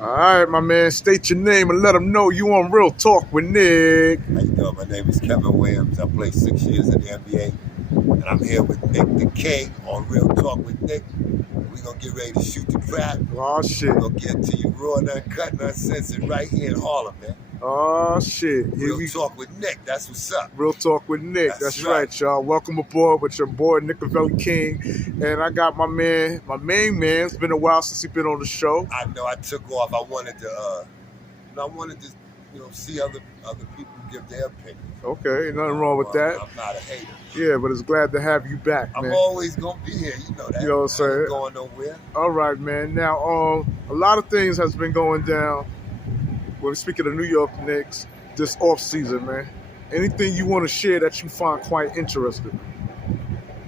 All right, my man, state your name and let them know you on Real Talk with Nick. How you doing? My name is Kevin Williams. I played 6 years in the NBA, and I'm here with Nick the King on Real Talk with Nick. We're gonna get ready to shoot the crap. Oh, shit. We're gonna get to you raw and uncut and uncensored right here in Harlem, man. Oh, shit. Real Talk with Nick. That's what's up. Real Talk with Nick. That's right, y'all. Welcome aboard with your boy, Nicavelli King. And I got my man, my main man. It's been a while since he's been on the show. I know I took off. I wanted to, see other people give their opinion. Okay, nothing wrong with that. I'm not a hater. Yeah, but it's glad to have you back, man. I'm always gonna be here. You know that. You know what I'm saying? I ain't going nowhere. All right, man. Now, a lot of things has been going down. When speaking of New York Knicks this off season, man. Anything you want to share that you find quite interesting?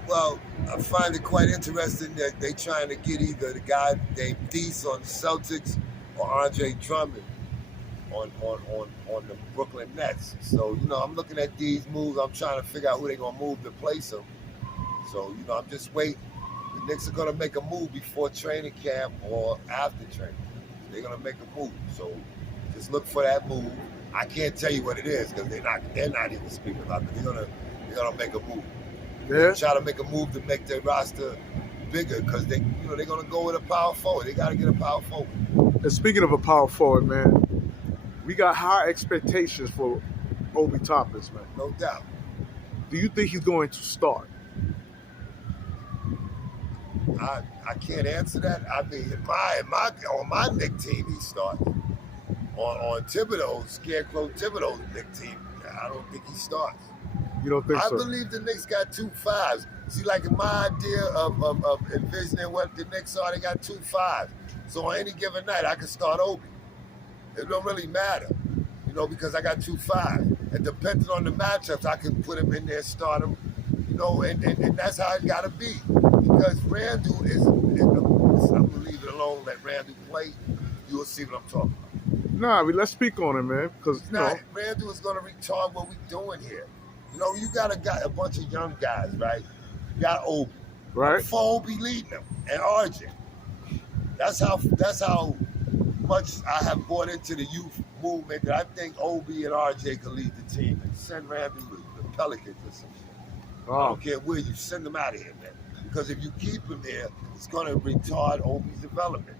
Well, I find it quite interesting that they trying to get either the guy named Thies on the Celtics or Andre Drummond on the Brooklyn Nets. So, I'm looking at these moves. I'm trying to figure out who they're going to move to place them. So, I'm just waiting. The Knicks are going to make a move before training camp or after training. They're going to make a move. So, just look for that move. I can't tell you what it is because they're not even speaking about it. They're gonna make a move. Yeah. Try to make a move to make their roster bigger because they're gonna go with a power forward. They gotta get a power forward. And speaking of a power forward, man, we got high expectations for Obi Toppin, man. No doubt. Do you think he's going to start? I can't answer that. I mean, on my Knick team, he starts. On Thibodeau's, Scarecrow Thibodeau's Knick team, I don't think he starts. You don't think so? I believe the Knicks got 2 5s. See, like in my idea of envisioning what the Knicks are, they got 2 5s. So on any given night, I can start Obi. It don't really matter, because I got 2 5s. And depending on the matchups, I can put him in there, start him, and that's how it got to be. Because Randall I'm going to leave it alone, let Randall play. You'll see what I'm talking about. Nah, let's speak on it, man. Because Randall is going to retard what we're doing here. You got a bunch of young guys, right? You got Obi, right? For Obi leading them, and RJ. That's how much I have bought into the youth movement that I think Obi and RJ can lead the team and send Randall to the Pelicans or some shit. I don't care where you send them out of here, man. Because if you keep him there, it's going to retard Obi's development.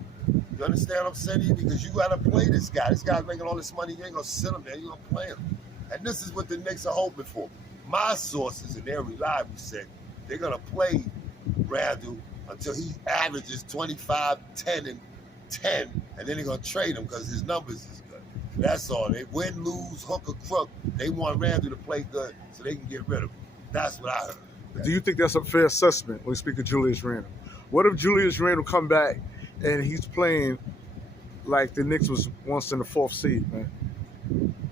You understand what I'm saying to you? Because you got to play this guy. This guy's making all this money. You ain't going to sit him there. You're going to play him. And this is what the Knicks are hoping for. My sources, and they're reliable, said they're going to play Randall until he averages 25, 10, and 10, and then they're going to trade him because his numbers is good. That's all. They win, lose, hook, or crook. They want Randall to play good so they can get rid of him. That's what I heard. Do you think that's a fair assessment when we speak of Julius Randle? What if Julius Randle come back and he's playing like the Knicks was once in the 4th seed, man?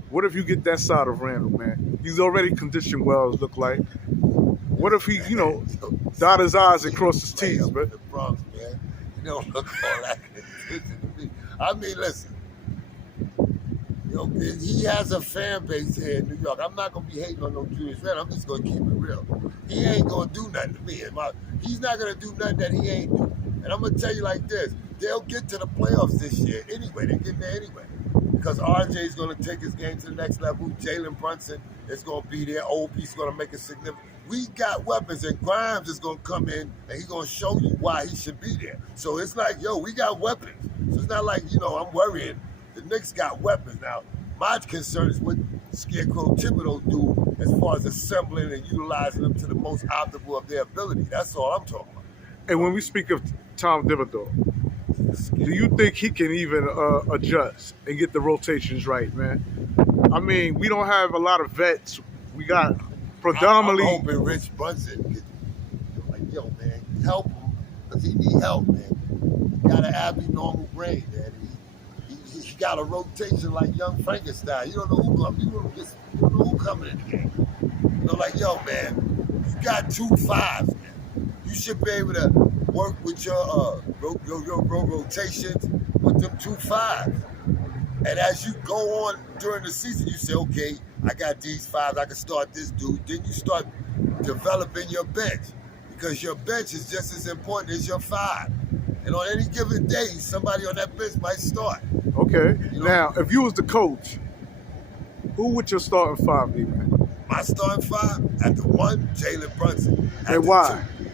What if you get that side of Randle, man? He's already conditioned well, it look like. What if he, dot his I's and cross his T's, man? The Bronx, man. You don't look all that conditioned to me. I mean, listen. He has a fan base here in New York. I'm not going to be hating on no Julius Randle. I'm just going to keep it real. He ain't going to do nothing to me. He's not going to do nothing that he ain't do. And I'm going to tell you like this. They'll get to the playoffs this year anyway. They're getting there anyway. Because RJ is going to take his game to the next level. Jalen Brunson is going to be there. Obi's going to make a significant. We got weapons, and Grimes is going to come in, and he's going to show you why he should be there. So it's like, we got weapons. So it's not like, I'm worrying. The Knicks got weapons. Now, my concern is what Scarecrow Thibodeau do as far as assembling and utilizing them to the most optimal of their ability. That's all I'm talking about. And when we speak of Tom Thibodeau, do you think he can even adjust and get the rotations right, man? I mean, we don't have a lot of vets. We got predominantly. I'm hoping Rich Brunson can, man, help him because he need help, man. He got an abnormal brain, man. He got a rotation like young Frankenstein. You don't know who coming. You don't know who coming in the game. Man, you got 2 5s, man. You should be able to work with your rotations with them 2 5s. And as you go on during the season, you say, okay, I got these 5s, I can start this dude. Then you start developing your bench because your bench is just as important as your 5. And on any given day, somebody on that bench might start. Okay. You know? Now, if you was the coach, who would your starting five be, man? My starting five, at the 1, Jalen Brunson. At And the why? 2,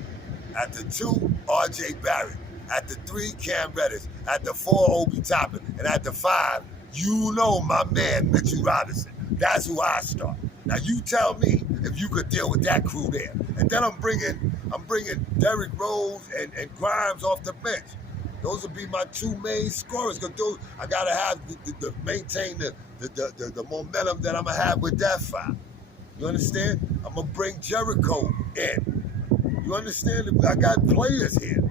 at the 2, R.J. Barrett. At the 3, Cam Reddish. At the 4, Obi Toppin. And at the 5, you know my man, Mitchell Robinson. That's who I start. Now you tell me if you could deal with that crew there. And then I'm bringing Derrick Rose and Grimes off the bench. Those would be my 2 main scorers. Because I gotta have the maintain the momentum that I'm gonna have with that 5. You understand? I'm gonna bring Jericho in. You understand? I got players here.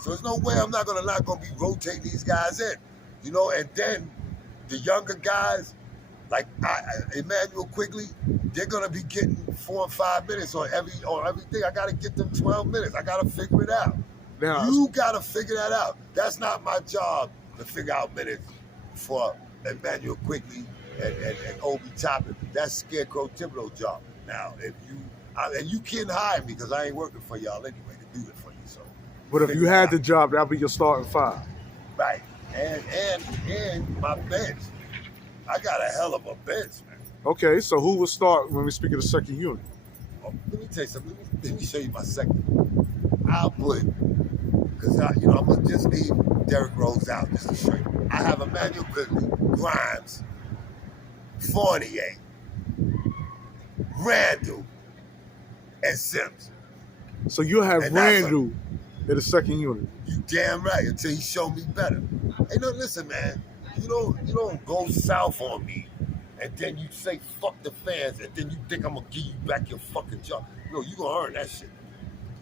So there's no way I'm not gonna be rotating these guys in. You know, and then the younger guys, like Emmanuel Quigley, they're gonna be getting 4 and 5 minutes on everything. I gotta get them 12 minutes. I gotta figure it out. Now, You gotta figure that out. That's not my job to figure out minutes for Emmanuel Quigley and Obi Toppin. That's Scarecrow Thibodeau's job. Now, and you can't hire me because I ain't working for y'all anyway to do it for you. So, but if you had the job, that'd be your starting 5. right, and my bench. I got a hell of a bench, man. Okay, so who will start when we speak of the second unit? Oh, let me tell you something. Let me show you my second. I'll put, because I'm gonna just leave Derrick Rose out just to show you. I have Emmanuel Quigley, Grimes, Fournier, Randall, and Sims. So you'll have And that's Randall in the second unit. You damn right, until he show me better. Hey, no, listen, man. You don't go south on me, and then you say fuck the fans, and then you think I'm gonna give you back your fucking job. No, you gonna earn that shit.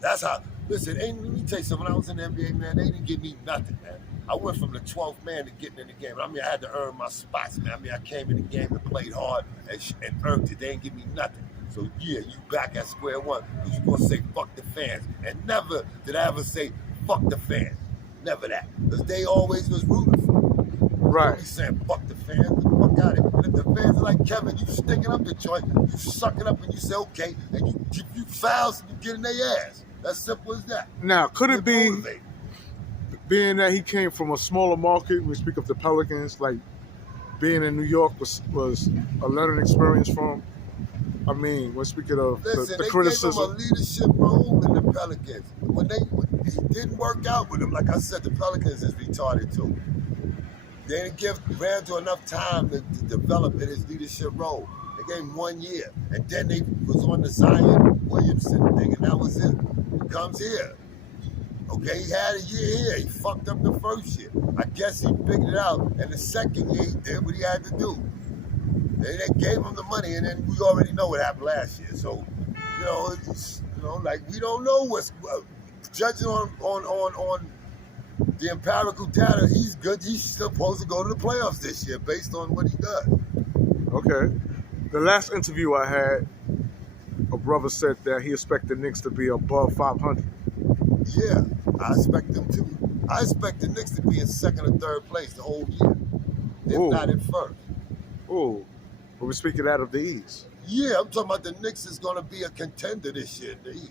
That's how. Listen, let me tell you something. When I was in the NBA, man, they didn't give me nothing, man. I went from the 12th man to getting in the game. I mean, I had to earn my spots, man. I mean, I came in the game and played hard and earned it. They didn't give me nothing. So yeah, you back at square one because you gonna say fuck the fans. And never did I ever say fuck the fans. Never that. Because they always was rooting for me. Right. You saying fuck the fans, get the fuck out of it. And if the fans are like Kevin, you sticking up the joint, you suck it up and you say okay, and you fouls and you get in their ass. That's simple as that. Now, could it be, Motivate. being that he came from a smaller market, we speak of the Pelicans, like being in New York was a learning experience for him? I mean, when speaking of Listen, the they criticism. gave him a leadership role in the Pelicans. When it didn't work out with him, like I said, the Pelicans is retarded too. They didn't give Randall enough time to develop in his leadership role. They gave him 1 year, and then they was on the Zion Williamson thing, and that was it. He comes here. Okay, he had a year here. He fucked up the first year. I guess he figured it out, and the second year he did what he had to do. They gave him the money, and then we already know what happened last year. So, like we don't know what's judging on the empirical data. He's good. He's supposed to go to the playoffs this year based on what he does. Okay. The last interview I had, a brother said that he expected the Knicks to be above 500. Yeah, I expect them to. I expect the Knicks to be in second or third place the whole year, if Ooh. not in first. Oh, but we're speaking out of the East. Yeah, I'm talking about the Knicks is going to be a contender this year in the East.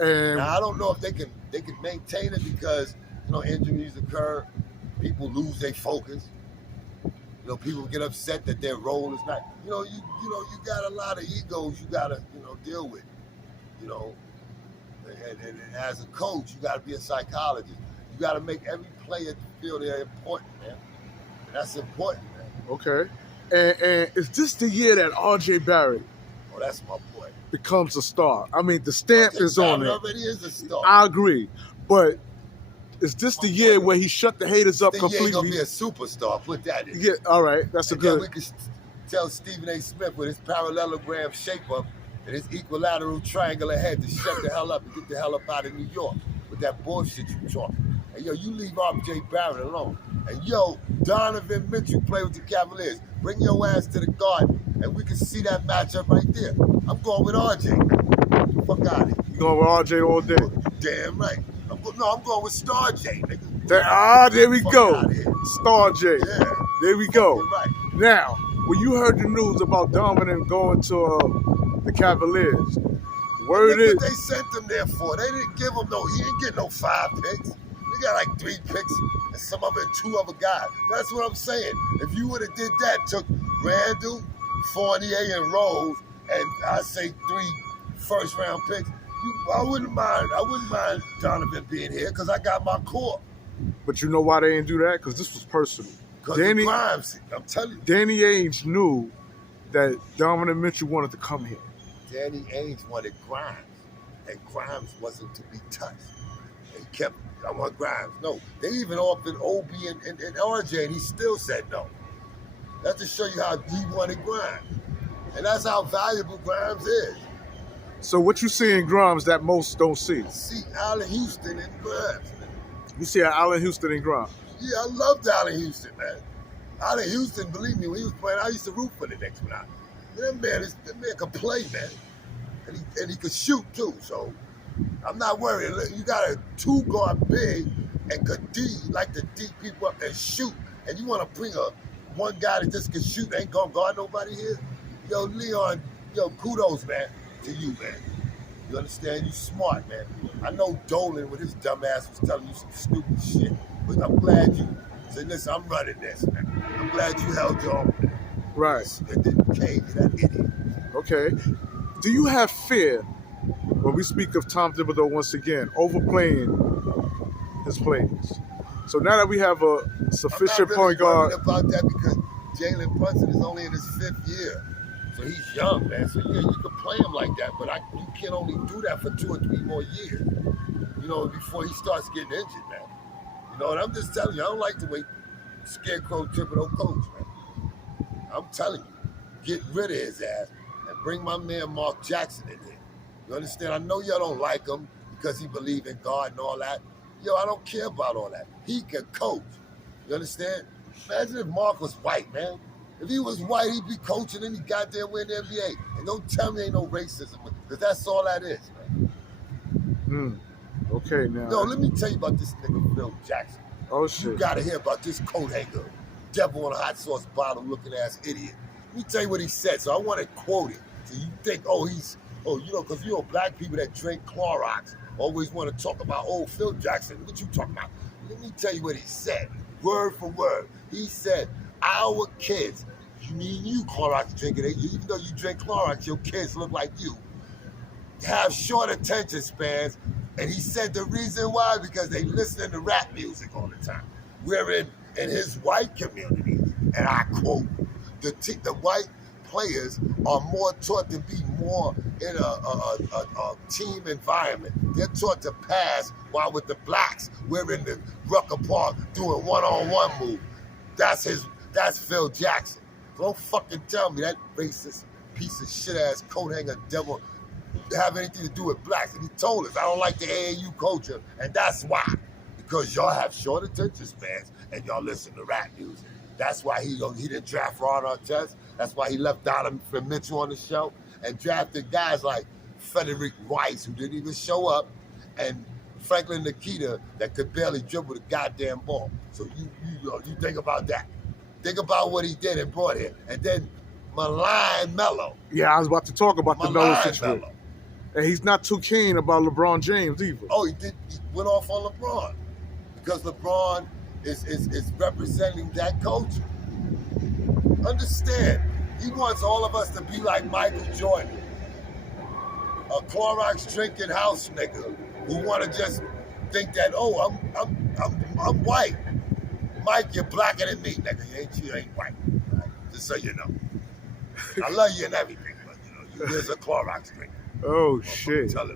And Now I don't know if they can maintain it because injuries occur, people lose their focus. People get upset that their role is not. You got a lot of egos you got to deal with. And as a coach, you got to be a psychologist. You got to make every player feel they're important, man. And that's important, man. okay. And is this the year that R.J. Barrett Oh, that's my boy. becomes a star? I mean, the stamp is on it. Already is a star. I agree. But is this the year where he shut the haters up Then you ain't completely? gonna be a superstar. Put that in. Yeah, all right. That's a And then good. we can tell Steven A.Smith with his parallelogram shape up and his equilateral triangular head to shut the hell up and get the hell up out of New York with that bullshit you talking. And you leave R.J. Barrett alone. And Donovan Mitchell play with the Cavaliers. Bring your ass to the Garden and we can see that matchup right there. I'm going with R.J. Fuck out of here. You going with R.J. all day? You damn right. I'm going with Star J, nigga. There we Fuck go. outta here. Star J. Yeah. There we go. You're right. Now, when you heard the news about Dominant going to the Cavaliers, word Look is what they sent him there for. They didn't give him he didn't get no 5 picks. They got like 3 picks and some of it 2 other guys. That's what I'm saying. If you would have did that, took Randall, Fournier, and Rose, and I say 3 first-round picks, I wouldn't mind Donovan being here because I got my core. But you know why they didn't do that? Because this was personal. Because of Grimes, I'm telling you. Danny Ainge knew that Donovan Mitchell wanted to come here. Danny Ainge wanted Grimes, and Grimes wasn't to be touched. They kept, I want Grimes. No, they even offered OB and RJ, and he still said no. That's to show you how he wanted Grimes. And that's how valuable Grimes is. So what you see in Grimes that most don't see? See Allen Houston and Grimes, man. You see Allen Houston and Grimes? Yeah, I loved Allen Houston, man. Allen Houston, believe me, when he was playing, I used to root for the Knicks when that man could play, man. And he could shoot, too, so I'm not worried. You got a 2-guard big and could like to D people up and shoot, and you want to bring one guy that just can shoot, ain't gonna guard nobody here? Yo, Leon, kudos, man, to you, man. You understand? You smart, man. I know Dolan with his dumb ass was telling you some stupid shit, but I'm glad you said, listen, I'm running this, man. I'm glad you held your own, man. Right. That didn't cave to that idiot. Okay. Do you have fear when we speak of Tom Thibodeau once again overplaying his plays? So now that we have a sufficient point guard. I'm not really worried about that because Jalen Brunson is only in his 5th year. So he's young, man. So yeah, you can play him like that, but you can only do that for 2 or 3 more years. Before he starts getting injured, man. And I'm just telling you, I don't like the way Scarecrow Thibodeau coach, man. I'm telling you, get rid of his ass and bring my man Mark Jackson in here. You understand? I know y'all don't like him because he believe in God and all that. Yo, I don't care about all that. He can coach. You understand? Imagine if Mark was white, man. If he was white, he'd be coaching and he got there win the NBA. And don't tell me ain't no racism, because that's all that is, man. Okay, now. No, let me tell you about this nigga Phil Jackson. Oh, shit. You gotta hear about this coat hanger, devil in a hot sauce bottle looking ass idiot. Let me tell you what he said. So I want to quote it. So you think, because black people that drink Clorox always want to talk about, Phil Jackson, what you talking about? Let me tell you what he said, word for word. He said, our kids, you mean you Clorox drinking, even though you drink Clorox, your kids look like you, have short attention spans. And he said the reason why, because they listen to rap music all the time. We're in his white community, and I quote, the white players are more taught to be more in a team environment. They're taught to pass, while with the blacks, we're in the Rucker Park doing one-on-one move. That's Phil Jackson. So don't fucking tell me that racist piece of shit-ass coat hanger devil have anything to do with blacks. And he told us, I don't like the AAU culture, and that's why. Because y'all have short attention spans and y'all listen to rap music. That's why he didn't draft Ron Artest. That's why he left Donovan Mitchell on the show and drafted guys like Frederick Weiss, who didn't even show up, and Franklin Nikita, that could barely dribble the goddamn ball. So you think about that. Think about what he did and brought here. And then malign Melo. Yeah, I was about to talk about the Melo situation. Melo. And he's not too keen about LeBron James either. Oh, he went off on LeBron. Because LeBron is representing that culture. Understand, he wants all of us to be like Michael Jordan. A Clorox drinking house nigga who want to just think that, I'm white. Mike, you're blacker than me, nigga. You ain't white. Right? Just so you know. I love you and everything, but you're a Clorox drinker. Oh, shit. Tell the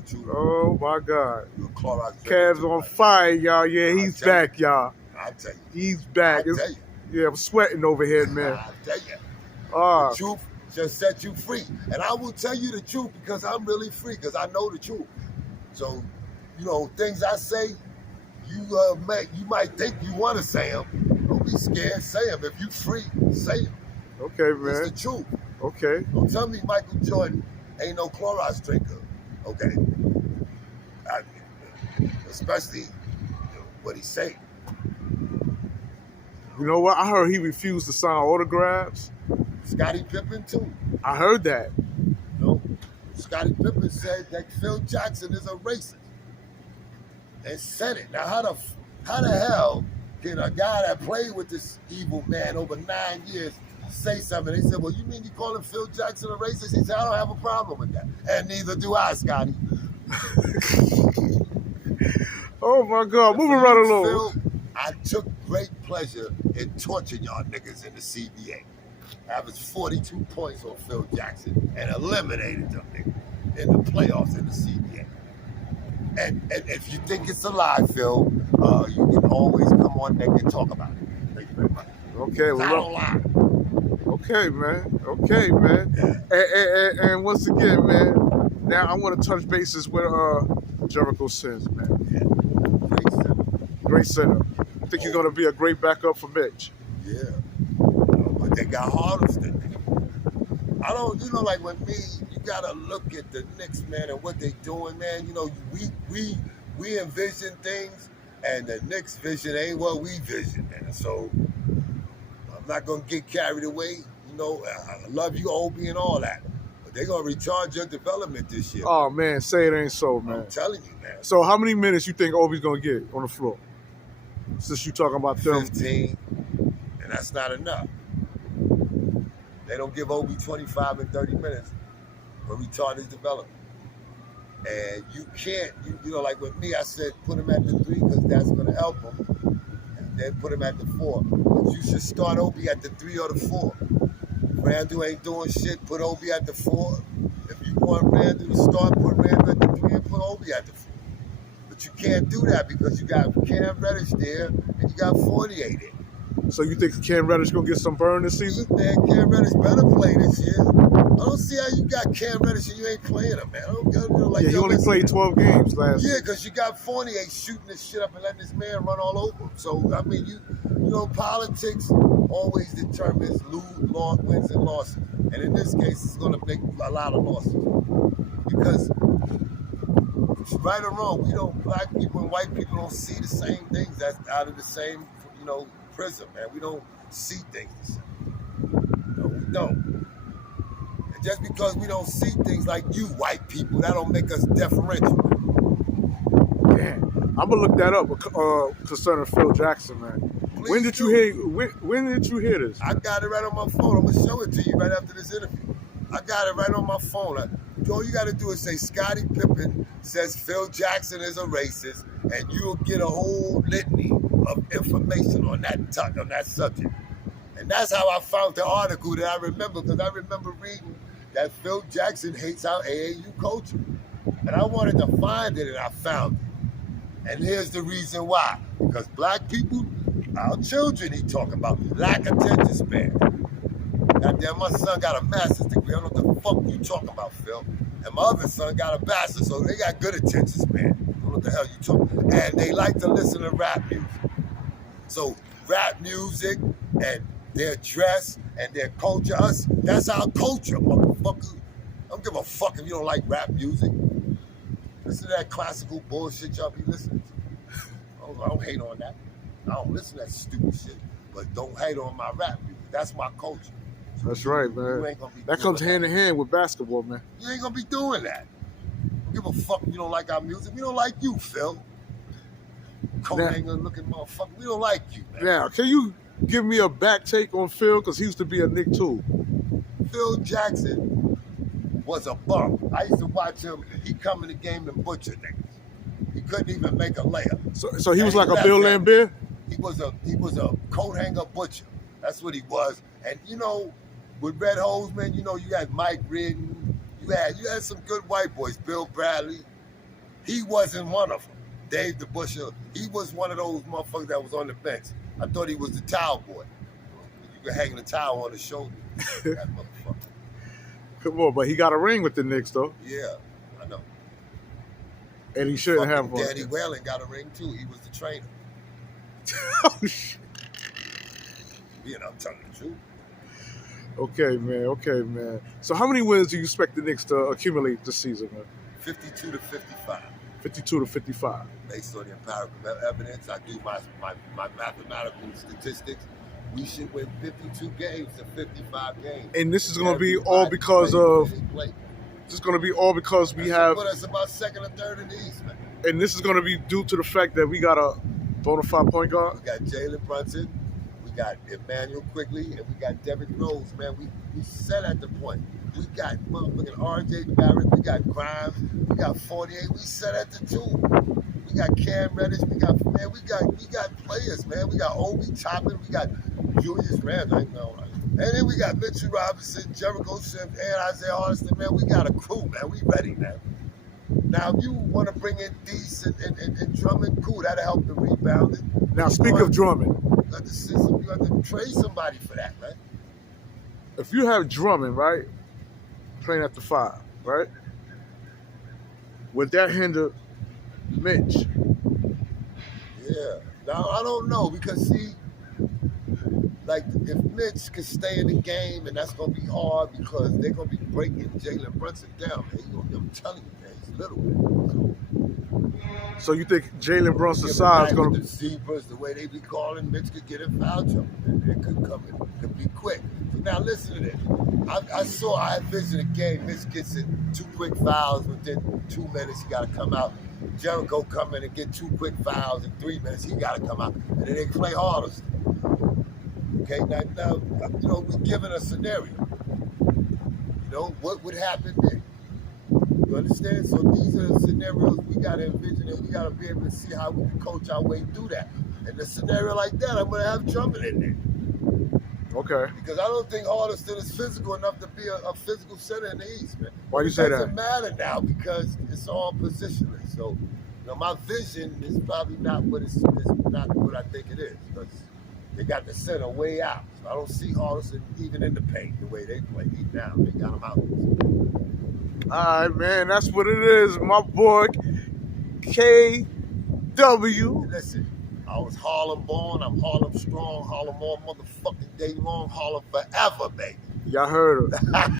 truth. Oh, my God. You're a Clorox drinker. Cavs on fire, y'all. Yeah, he's back, y'all. I'll tell you. He's back. I'll tell you. Yeah, I'm sweating over here, man. I'll tell you. The truth just set you free. And I will tell you the truth because I'm really free, because I know the truth. So, things I say, you might think you want to say them. Don't be scared. Say them. If you free, say them. Okay, man. It's the truth. Okay. Don't tell me Michael Jordan ain't no Clorox drinker. Okay. Especially what he say. You know what? I heard he refused to sign autographs. Scottie Pippen too. I heard that. Scottie Pippen said that Phil Jackson is a racist. and sent it. Now, how the hell can a guy that played with this evil man over 9 years say something? They said, well, you mean you calling Phil Jackson a racist? He said, I don't have a problem with that. And neither do I, Scotty. Oh my God, moving right along. Phil, I took great pleasure in torturing y'all niggas in the CBA. Averaged 42 points on Phil Jackson and eliminated them niggas in the playoffs in the CBA. And if you think it's a lie, Phil, you can always come on next and talk about it. Thank you very much. Okay, I don't lie. Okay, man. Okay, man. And once again, man, now I want to touch bases with Jericho Sims, man. Yeah. Great center. Great center. I think you're going to be a great backup for Mitch. Yeah. But they got Harlem than me. I don't, like with me, you got to look at the Knicks, man, and what they doing, man. We envision things, and the Knicks vision ain't what we vision, man. So I'm not going to get carried away. I love you, Obi, and all that. But they're going to retard your development this year. Oh, man, say it ain't so, man. I'm telling you, man. So how many minutes you think Obi's going to get on the floor? Since you talking about them. 15, and that's not enough. They don't give Obi 25 and 30 minutes for retard his development. And you can't, like with me, I said put him at the 3 because that's going to help him. And then put him at the 4. But you should start Obi at the 3 or the 4. Randall ain't doing shit, put Obi at the 4. If you want Randall to start, put Randall at the 3 and put Obi at the 4. But you can't do that because you got Cam Reddish there and you got 48 there. So you think Cam Reddish gonna get some burn this season? Man, Cam Reddish better play this year. I don't see how you got Cam Reddish and you ain't playing him, man. I don't get he only played 12 games last year. Yeah, because you got 48 shooting this shit up and letting this man run all over him. So, I mean, politics always determines wins and losses. And in this case, it's going to make a lot of losses. Because, right or wrong, black people and white people don't see the same things that's out of the same, prism, man. We don't see things the same. No, we don't. And just because we don't see things like you white people, that don't make us deferential. Damn. I'm gonna look that up concerning Phil Jackson, man. Please when did you hear this? I got it right on my phone. I'm gonna show it to you right after this interview. I got it right on my phone. All you gotta do is say Scottie Pippen says Phil Jackson is a racist, and you'll get a whole litany of information on that subject. And that's how I found the article that I remember, because I remember reading that Phil Jackson hates our AAU culture. And I wanted to find it, and I found it. And here's the reason why. Because black people, our children, he talking about lack attention span. Goddamn, my son got a master's degree. I don't know what the fuck you talking about, Phil. And my other son got a bachelor's, so they got good attention span. I don't know what the hell you talking. And they like to listen to rap music. So rap music and their dress and their culture, that's our culture, motherfucker. I don't give a fuck if you don't like rap music. Listen to that classical bullshit y'all be listening to. I don't hate on that. I don't listen to that stupid shit. But don't hate on my rap music. That's my culture. So that's right, man. That comes hand in hand with basketball, man. You ain't gonna be doing that. Don't give a fuck if you don't like our music. We don't like you, Phil. Coat hanger looking motherfucker. We don't like you, man. Now, can you give me a back take on Phil? Because he used to be a Knick too. Phil Jackson was a bum. I used to watch him. He come in the game and butcher niggas. He couldn't even make a layup. So he was like a Bill Laimbeer? He was a coat hanger butcher. That's what he was. And with Red Hose, man, you had Mike Ridden. You had some good white boys. Bill Bradley. He wasn't one of them. Dave the Busher, he was one of those motherfuckers that was on the bench. I thought he was the towel boy. You could hang the towel on his shoulder. That motherfucker. Come on, but he got a ring with the Knicks, though. Yeah, I know. And he shouldn't have one. Danny Whalen got a ring, too. He was the trainer. Oh, shit. I'm telling the truth. Okay, man. So how many wins do you expect the Knicks to accumulate this season, man? 52 to 55. 52 to 55. Based on the empirical evidence, I do my mathematical statistics. We should win 52 games to 55 games. And this is going to be all because of This is going to be all because we have, But it's about second or third in the East, man. and this is going to be due to the fact that we got a bona fide point guard. We got Jalen Brunson, we got Emmanuel Quigley, and we got Derrick Rose, man. We set at the point. We got motherfucking RJ Barrett, we got Grimes, we got 48, we set at the 2. We got Cam Reddish, we got players, man. We got Obi Toppin, we got Julius Randle, I know. And then we got Mitchell Robinson, Jericho Sims, and Isaiah Harrison, man. We got a crew, man. We ready, man. Now, if you want to bring in Deese and Drummond, cool, that'll help the rebounding. Now, speak of Drummond. You got the system, you got to trade somebody for that, man. If you have Drummond, right, playing at the 5, right, would that hinder Mitch? Yeah. Now, I don't know, because, see, like, if Mitch could stay in the game, and that's going to be hard because they're going to be breaking Jalen Brunson down, man. I'm telling you, man, he's little. So you think Jalen Brunson's Give size is him going back to with the Zebras, the way they be calling, Mitch could get in foul trouble. It could come in, it could be quick. So now listen to this. I had visited a game. Mitch gets it 2 quick fouls within 2 minutes. He got to come out. Jericho come in and get 2 quick fouls in 3 minutes. He got to come out. And then they play harder. Okay, now, you know, we're given a scenario. You know, what would happen then? You understand? So these are the scenarios we got to envision, and we got to be able to see how we can coach our way through that. And a scenario like that, I'm going to have Drummond in there. Okay. Because I don't think Hardestin is physical enough to be a physical center in the East, man. Why you say that? It doesn't matter now because it's all positionless. So, you know, my vision is probably not what I think it is. Because they got the center way out. So I don't see Hardestin even in the paint the way they play. Deep down, they got him out. All right, man. That's what it is. My boy, KW. Listen, I was Harlem born. I'm Harlem strong. Harlem all motherfucking day long. Harlem forever, baby. Y'all heard her.